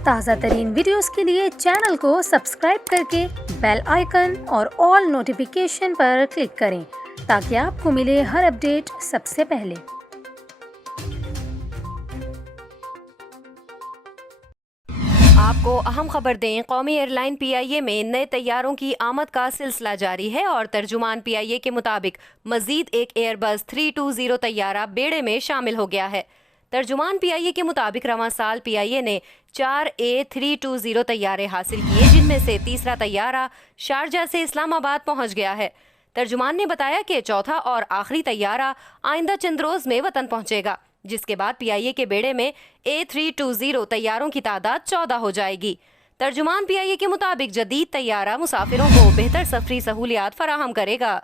ताज़ा तरीन वीडियोस के लिए चैनल को सब्सक्राइब करके बेल आइकन और ऑल नोटिफिकेशन पर क्लिक करें ताकि आपको मिले हर अपडेट सबसे पहले। आपको अहम खबर दें, कौमी एयरलाइन पीआईए में नए तैयारों की आमद का सिलसिला जारी है और तर्जुमान पीआईए के मुताबिक मजीद एक एयरबस 320 तैयारा बेड़े में शामिल हो गया है। तर्जुमान पीआईए के मुताबिक रवां साल पीआईए ने 4 A320 तैयारे हासिल किए, जिनमें से तीसरा तैयारा शारजा से इस्लामाबाद पहुंच गया है। तर्जुमान ने बताया कि चौथा और आखिरी तैयारा आइंदा चंद रोज में वतन पहुंचेगा, जिसके बाद पीआईए के बेड़े में A320 तैयारों की तादाद 14 हो जाएगी। तर्जुमान पीआईए के मुताबिक जदीद तैयारा मुसाफिरों को बेहतर सफरी सहूलियात फराहम करेगा।